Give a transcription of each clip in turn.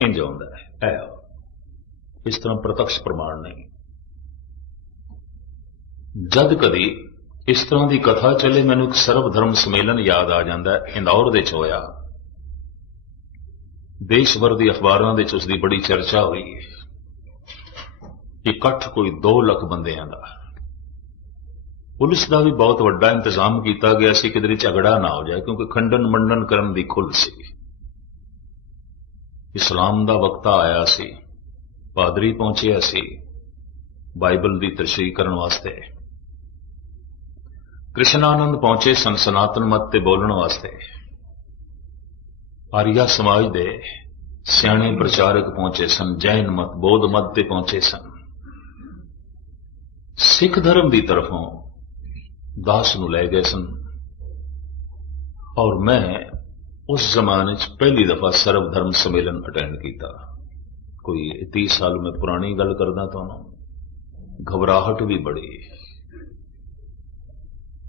इंज आउंदा है इस तरह प्रत्यक्ष प्रमाण नहीं। जद कदी इस तरह की कथा चले मैनू एक सर्व धर्म सम्मेलन याद आ जाता है, इंदौर दे होया। देश भर की अखबारों के उसकी बड़ी चर्चा हुई। इकट्ठ कोई 2 लाख बंदियां दा, पुलिस का भी बहुत वड्डा इंतजाम किया गया सी कि झगड़ा ना हो जाए, क्योंकि खंडन मंडन करन दी खुल सी। इस्लाम का वक्ता आया सी, पादरी पहुंचिया सी बाइबल की तशरीह करने वास्ते, कृष्णानंद पहुंचे सन सनातन मत ते बोलने वास्ते, आर्या समाज दे सियाणे प्रचारक पहुंचे सन, जैन मत बौद्ध मत ते पहुंचे सन। सिख धर्म की तरफों दास नूं लै गए सन। और मैं उस जमाने च पहली दफा सर्व धर्म सम्मेलन अटेंड किया। कोई 30 साल में पुरानी गल करदा तुहानूं। घबराहट भी बड़ी,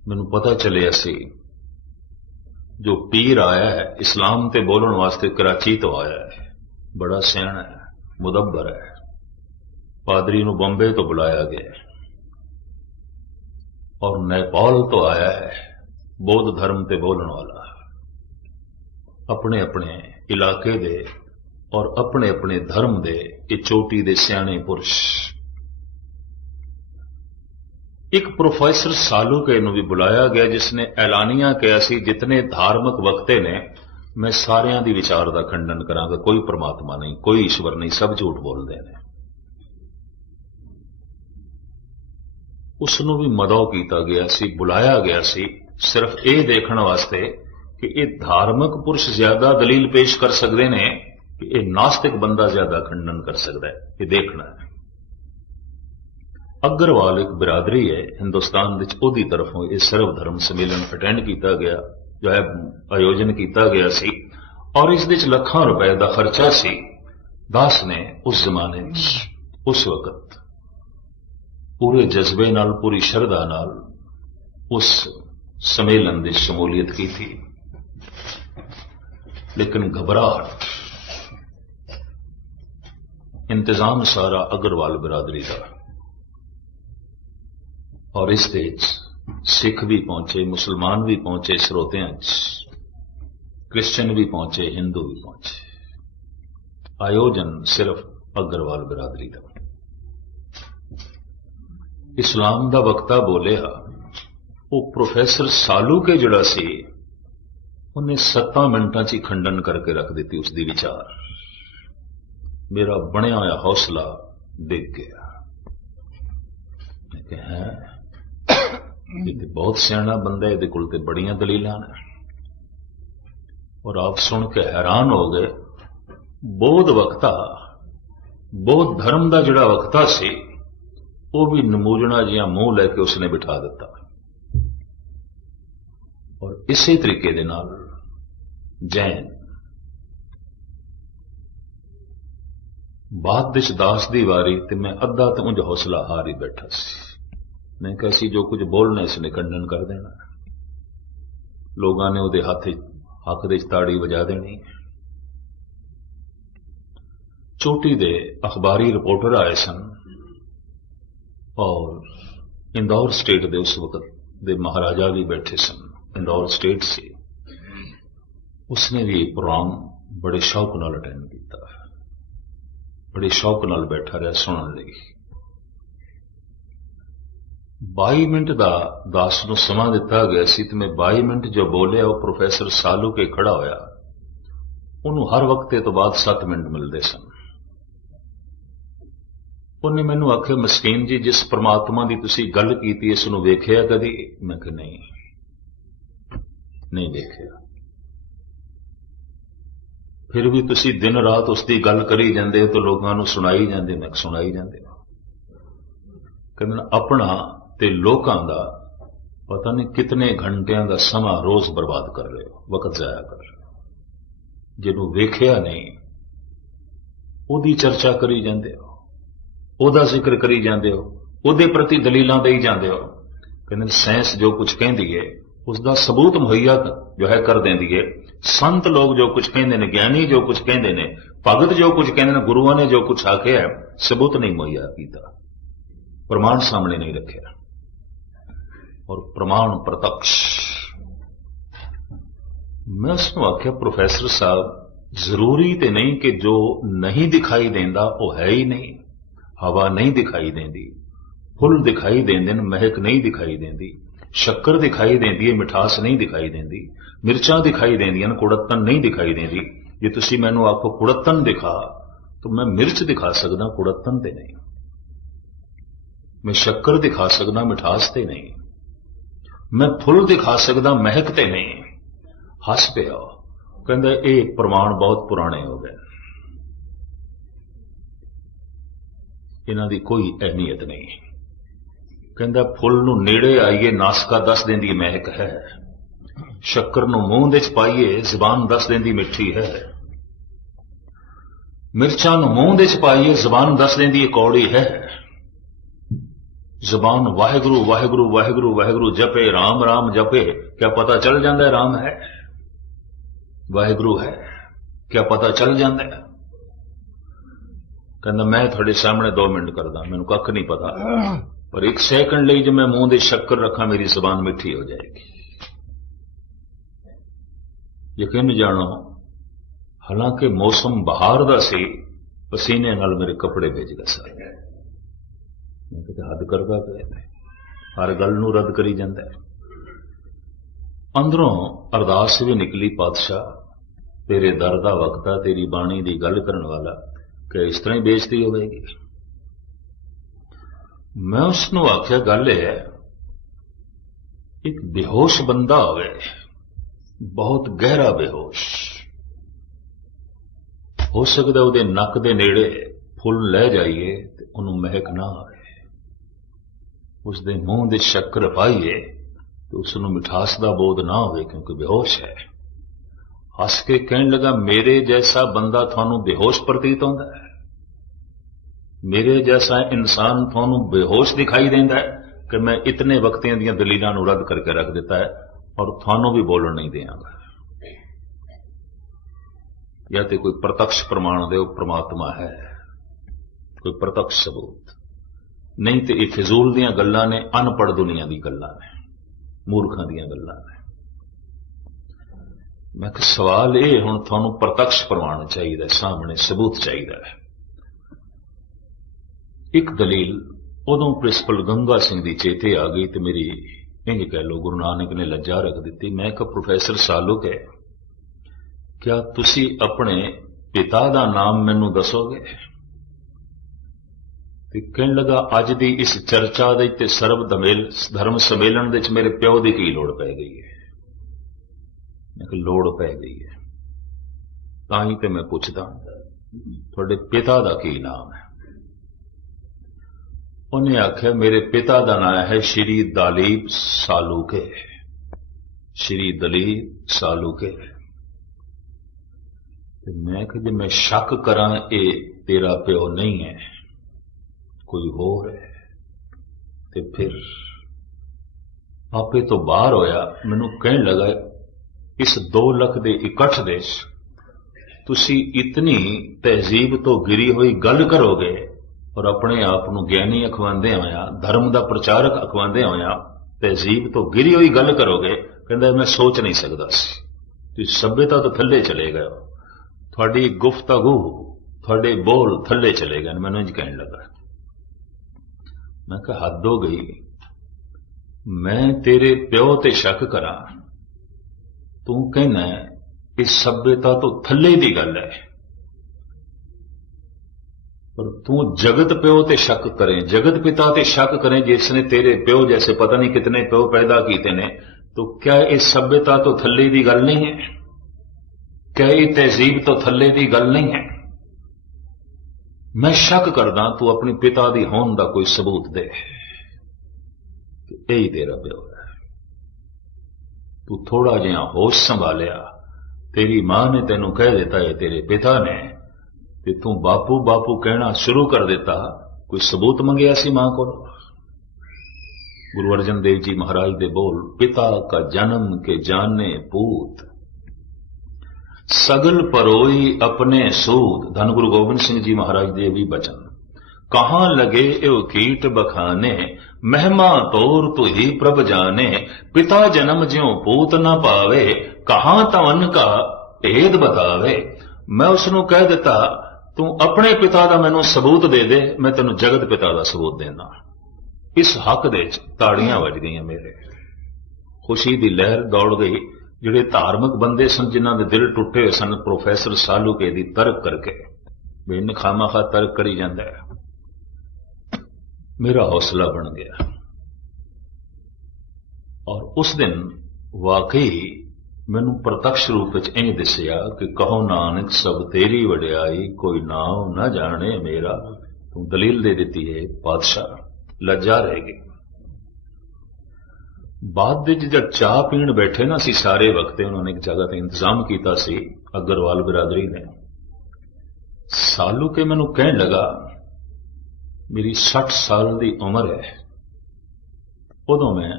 मैनूं पता चलिया सी जो पीर आया है इस्लाम ते बोलण वास्ते कराची तो आया है, बड़ा सियाणा है, मुदब्बर है। पादरी नूं बॉम्बे तो बुलाया गया और नेपाल तो आया है बौद्ध धर्म ते बोलण वाला। अपने अपने इलाके दे और अपने अपने धर्म दे ये चोटी दे सियाणे पुरुष। एक प्रोफेसर सालूके नूं भी बुलाया गया जिसने ऐलानिया कहा सी जितने धार्मिक वक्ते ने मैं सारियां दी विचार का खंडन करांगा, कोई परमात्मा नहीं, कोई ईश्वर नहीं, सब झूठ बोलते हैं। उसनों भी मदौ किया गया सी, बुलाया गया सी सिर्फ ये देखने वास्ते कि ये धार्मिक पुरुष ज्यादा दलील पेश कर सकते हैं कि ये नास्तिक बंदा ज्यादा खंडन कर सकता है, ये देखना है। अग्रवाल एक बिरादरी है हिंदुस्तान की तरफों ये सर्व धर्म सम्मेलन अटेंड किया गया, जो है आयोजन किया गया सी, और इस लाखां रुपए का खर्चा सी। दास ने उस जमाने उस वक्त पूरे जज्बे नाल पूरी शरधा नाल उस सम्मेलन की शमूलियत की थी, लेकिन घबराहट, इंतजाम सारा अग्रवाल बिरादरी का। और इस सिख भी पहुंचे, मुसलमान भी पहुंचे श्रोतियां, क्रिश्चियन भी पहुंचे, हिंदू भी पहुंचे। आयोजन सिर्फ अग्रवाल बिरादरी का। इस्लाम का वक्ता बोलिया, वो प्रोफेसर सालूके जिहड़ा सी उन्हें 7 मिनटां च खंडन करके रख दी उसकी विचार। मेरा बनया होया हौसला डिग गया। है ये बहुत सियाणा बंदा, ये कोल ते बड़ियां दलीलां ने। और आप सुन के हैरान हो गए, बौद्ध वक्ता, बौद्ध धर्म का जिहड़ा वक्ता सी वो भी नमूजना जिहा मुंह लैके उसने बिठा दिता। और इसी तरीके दे नाल जैन, बाद दास दी वारी ते मैं अद्धा तो उंज हौसला हार ही बैठा सी। मैं कैसी जो कुछ बोलना इसने खंडन कर देना, लोगों ने उहदे हक दे ताड़ी वजा देनी। चोटी दे अखबारी रिपोर्टर आए सन और इंदौर स्टेट दे उस वक्त दे महाराजा भी बैठे सन, इंदौर स्टेट से। उसने भी प्रोग्राम बड़े शौक नाल अटेंड किया, बड़े शौक नाल बैठा रहा सुनने लगी। 22 मिनट का दास नूं समा दिता गया सी ते मैं 22 मिनट जो बोलिया वो प्रोफेसर सालूके खड़ा होया। उन्होंने हर वक्त तो बाद 7 मिनट मिलते सन। उन्हें मैनू आखे, मस्कीन जी जिस परमात्मा की तुसी गल की इस नूं वेखिया कदी? मैं कहा नहीं वेखिया। फिर भी तुसी दिन रात उसकी गल करी जांदे हो तो लोगों को सुनाई जांदे। मैं सुनाई जांदे कहना अपना ते लोकां दा पता नहीं कितने घंटियां का समा रोज बर्बाद कर रहे हो, वक्त जाया कर रहे हो। जिन्हों वेखिया नहीं ओदी चर्चा करी जांदे हो, ओदा जिक्र करी जांदे हो, ओदे प्रति दलीलां देई जांदे हो। कहते साइंस जो कुछ कहती है उसका सबूत मुहैया जो है कर देंदी है। संत लोग जो कुछ कहते हैं, ज्ञानी जो कुछ कहते हैं भगत जो कुछ कहते हैं, गुरुओं ने जो कुछ आख्या सबूत नहीं मुहैया किया, प्रमाण सामने नहीं रखे, और प्रमाण प्रत्यक्ष। मैं उसमें आख्या प्रोफैसर साहब जरूरी तो नहीं कि जो नहीं दिखाई देंदा वो है ही नहीं। हवा नहीं दिखाई देंदी, फुल दिखाई देंदे, महक नहीं दिखाई देंदी, शक्कर दिखाई देंदी है, मिठास नहीं दिखाई देंदी, मिर्चा दिखाई देंदियां, कुड़त्तन नहीं दिखाई देंदी। जे तुसी मैनू आखो कुड़त्तन दिखा तो मैं मिर्च दिखा सकदा, कुड़त्तन ते नहीं। मैं शक्कर दिखा सकदा, मिठास ते नहीं। मैं फुल दिखा सकदा, महक ते नहीं। हस पिया, कहंदा ये प्रमाण बहुत पुराने हो गए, इन्हां दी कोई अहमियत नहीं। कहंदा फुल नूं नेड़े आईए नासका दस देंदी महक है, शक्कर नूं मूंह दे च पाईए जुबान दस देंदी मिठी है, मिर्चां नूं मूंह दे च पाईए जुबान दस देंदी कौड़ी है। जुबान वाहिगुरु वाहिगुरु वाहिगुरु वाहिगुरु जपे, राम राम जपे, क्या पता चल जाता है राम है, वाहिगुरु है, क्या पता चल जाता है। कहना मैं थोड़े सामने 2 मिनट करदा, मैनू कख नहीं पता, पर 1 सैकंड ਲਈ जो मैं मूंह दे शक्कर रखा मेरी जुबान मिठी हो जाएगी। यकीन जानो, हालांकि मौसम बहार दा सी, पसीने नाल मेरे कपड़े भिज गए सारे। मैं कहते हद करदा पिया, हर गल नूं रद्द करी जांदा है। अंदरों अरदास भी निकली, पातशाह तेरे दर दा वक्त आ, तेरी बाणी दी गल करन वाला, कि इस तरह ही बेइज्जती होगी। मैं उसनूं आख्या गल है, एक बेहोश बंदा होवे, बहुत गहरा बेहोश, हो सकता उहदे नक दे नेड़े फुल लै जाइए ते उहनूं महक ना आए, उसदे मूंह दे शक्कर पाईए तो उसनूं मिठास दा बोध ना होवे क्योंकि बेहोश है। हस के कहन लगा मेरे जैसा बंदा थानू बेहोश प्रतीत होंदा है, मेरे जैसा इंसान थानू बेहोश दिखाई देंदा है कि मैं इतने वक्तियां दियां दलीलां नूं रद्द करके रख दिता है और थानू भी बोलण नहीं देंगा। या तो कोई प्रत्यक्ष प्रमाण दे परमात्मा है, कोई प्रत्यक्ष सबूत नहीं, तो ये फिजूल दियां गल्लां ने, अनपढ़ दुनिया दी गल्लां ने, मूर्खां दियां गल्लां ने। मैं कि सवाल ये हुण थानू प्रत्यक्ष प्रमाण चाहिए, सामने सबूत चाहिए। एक दलील उदों प्रिंसिपल गंगा सिंह दी चेते आ गई तो मेरी इंज कह लो गुरु नानक ने लज्जा रख दी। मैं कहा प्रोफैसर सालुक है, क्या तुसी अपने पिता दा नाम मैनू दसोगे? कहने लगा अज दी इस चर्चा दे ते सर्व धर्म सम्मेलन दे मेरे प्यो की की लोड़ पै गई है। लोड़ पै गई है तां ते मैं पुछदा थोड़े पिता का की नाम है? उन्हें आख्या मेरे पिता का नाम है श्री दलीप सालूके। श्री दलीप सालूके। मैं कि जे मैं शक करा ये तेरा प्यो नहीं है कोई होर है ते फिर आपे तो बाहर होया। मैनू कहने लगा इस 2 लाख के इकट्ठ देश तुसी इतनी तहजीब तो गिरी हुई गल करोगे और अपने आप को ज्ञानी अखवांदे होया धर्म का प्रचारक अखवांदे होया तहजीब तो गिरी हुई गल करोगे। कहता मैं सोच नहीं सकता सी सभ्यता तो थले चले गए, थोड़ी गुफ्तगू थोड़े बोल थले चले गए। मैनू इंज कहने लगा। मैं कहा हद हो गई, मैं तेरे प्यो ते शक करा, तू कहना इस सभ्यता तो थले की गल है, पर तू जगत प्यो ते शक करें, जगत पिता ते शक करें जिसने तेरे प्यो जैसे पता नहीं कितने प्यो पैदा किए ने, तो क्या इस सभ्यता तो थले की गल नहीं है? क्या ये तहजीब तो थले की गल नहीं है? मैं शक करदा तू अपनी पिता की होंद का कोई सबूत दे, यही तेरा प्यो है। तू थोड़ा जिहा होश संभालिया, तेरी मां ने तेनू कह दिता है तेरे पिता ने, ते तू बापू बापू कहना शुरू कर देता, कोई सबूत मंगया सी मां को? गुरु अर्जन देव जी महाराज दे बोल, पिता का जन्म के जाने पूत, सगल परोई अपने सूद। धन गुरु गोबिंद सिंह जी महाराज दे भी बचन। कहां लगे एव कीट बखाने, महिमा तोर तु ही प्रभ जाने। पिता जन्म ज्यों पूत न पावे, कहां तवन का भेद बतावे। मैं उसनों कह दिता तू अपने पिता का मैनू सबूत दे दे, मैं तेन जगत पिता का सबूत देना। इस हक दे ताड़ियां वज गई मेरे, खुशी की लहर दौड़ गई। जिहड़े धार्मिक बंदे सन, जिन्हां दे दिल टुटे हुए सन, प्रोफैसर सालूके दी तर्क करके भी इन खामाखा तर्क करी जाता है, मेरा हौसला बन गया। और उस दिन वाकई मैनू प्रत्यक्ष रूप में इंज दिसिया कि कहो नानक सब तेरी वडियाई, कोई नाम न जाने मेरा। तू दलील दे दी है पातशाह, लज्जा रहेगी। बाद जब चाह पीण बैठे ना सी सारे वक्ते, उन्होंने एक जगह ते इंतजाम किया सी अग्रवाल बिरादरी ने। सालू के मैनू कहन लगा मेरी 60 साल की उम्र है, उदों मैं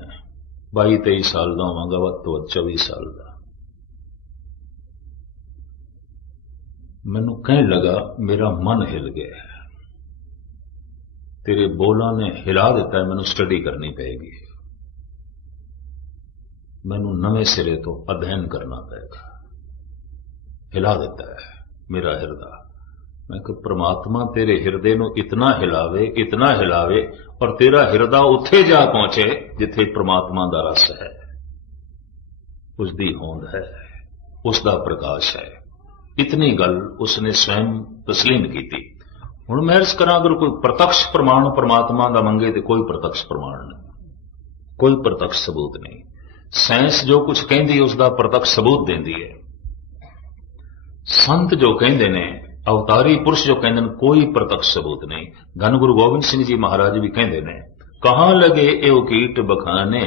22-23 साल का होवांगा, वध तो वध 24 साल का। मैनू कहन लगा मेरा मन हिल गया, तेरे बोलों ने हिला दिता है, मैनू स्टडी करनी पेगी, मैनू नवे सिरे तो अध्ययन करना पेगा। हिला देता है मेरा हिरदा। मैं कि परमात्मा तेरे हिरदे नू इतना हिलावे और तेरा हिरदा उत्थे जा पहुंचे जिथे परमात्मा दा रस है, उसदी होंद है, उसदा प्रकाश है। इतनी गल उसने स्वयं तस्लीम की थी। हुण मैं अर्ज करा, अगर कोई प्रत्यक्ष प्रमाण परमात्मा दा मंगे तो कोई प्रत्यक्ष प्रमाण नहीं, कोई प्रत्यक्ष सबूत नहीं। साइंस जो कुछ कहती है उसका प्रत्यक्ष सबूत देती है। संत जो कहते ने, अवतारी पुरुष जो कहते हैं, कोई प्रत्यक्ष सबूत नहीं। धन गुरु गोबिंद सिंह जी महाराज भी कहते हैं, कहां लगे एव कीट बखाने,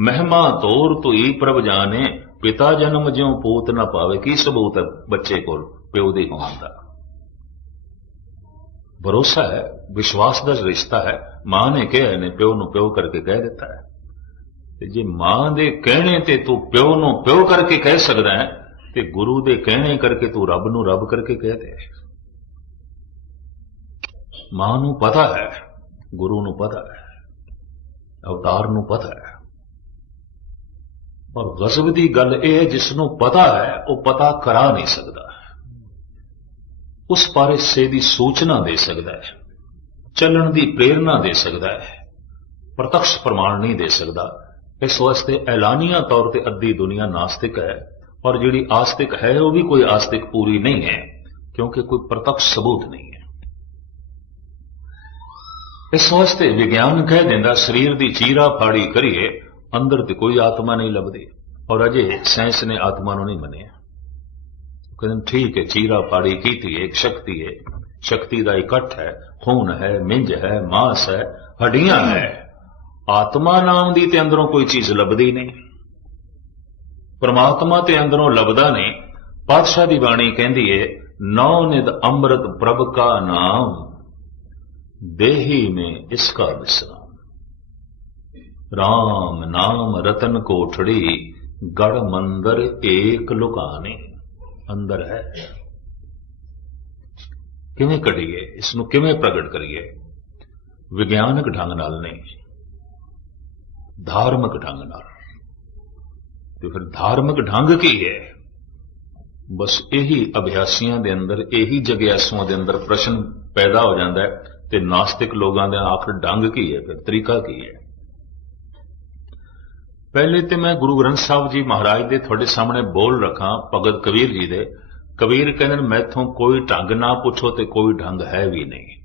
महिमा तोर तु ही प्रभ जाने। पिता जन्म ज्यों पूत न पावे। की सबूत है बच्चे को प्यो दी होने का? भरोसा है, विश्वास का रिश्ता है। मां ने कहा ने प्यो नु प्यो करके कह देता है। जे मां दे कहने ते तू प्यो नु प्यो करके कह सकदा है, ते गुरु दे कहने करके तू रब नु रब करके कह दे। मां नु पता है, गुरु नु पता है, अवतार नु पता है। और गज़ब दी गल यह है, जिसनों पता है वो पता करा नहीं सकता, उस बारे से दी सूचना दे सकता है, चलन दी प्रेरणा दे सकता है, प्रत्यक्ष प्रमाण नहीं दे सकता। इस वास्ते ऐलानिया तौर पर अद्धी दुनिया नास्तिक है, और जिहड़ी आस्तिक है वह भी कोई आस्तिक पूरी नहीं है, क्योंकि कोई प्रत्यक्ष सबूत नहीं है। इस वास्ते विज्ञान कह देंदा शरीर की चीरा फाड़ी करिए, अंदर तो कोई आत्मा नहीं लभदी, और अजे साइंस ने आत्मा नहीं मनिया। कहते ठीक है, चीरा फाड़ी की थी, एक शक्ति है, शक्ति का इकट्ठ है, खून है, मिंज है, मांस है, हड्डियां है। आत्मा नाम दी ते अंदरों कोई चीज लभदी नहीं, परमात्मा ते अंदरों लभदा नहीं। पातशाह दी बाणी कहती है, नौ निध अमृत प्रभ का नाम, देही में इसका विश्राम। राम नाम रतन कोठड़ी, गढ़ मंदिर एक लुकाने। अंदर है, किवें कढ़ीए, इसनूं किवें प्रगट करिए? विज्ञानक ढंग नाल नहीं, धार्मिक ढंग नाल। तो फिर धार्मिक ढंग की है? बस यही अभ्यासियों के अंदर, यही जग्यासुओं के अंदर प्रश्न पैदा हो जाता है, तो नास्तिक लोगों का आखिर ढंग की है, फिर तरीका की है? पहले तो मैं गुरु ग्रंथ साहब जी महाराज दे थोड़े सामने बोल रखा, भगत कबीर जी दे। कबीर कहते मैथों कोई ढंग ना पूछो तो कोई ढंग है भी नहीं।